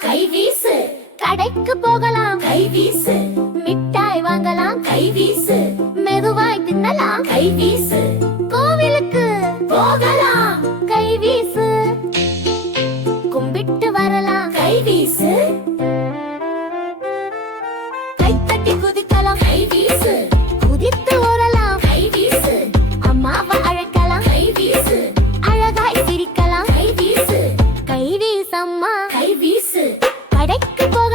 கை வீசு. கடைக்கு போகலாம், கை வீசு. மிட்டாய் வாங்கலாம், கை வீசு. மெதுவாய் தின்னலாம், கை வீசு. கோவிலுக்கு போகலாம், கை வீசு. கும்பிட்டு வரலாம், கை வீசு. கைத்தட்டி குதிக்கலாம், கை வீசு. குதித்து ஓடலாம், கை வீசு. அம்மாவை அழைக்கலாம், கை வீசு. அழகாய் சிரிக்கலாம், கை வீசு. கை வீசம்மா, கை வீசு. கடைக்கு போக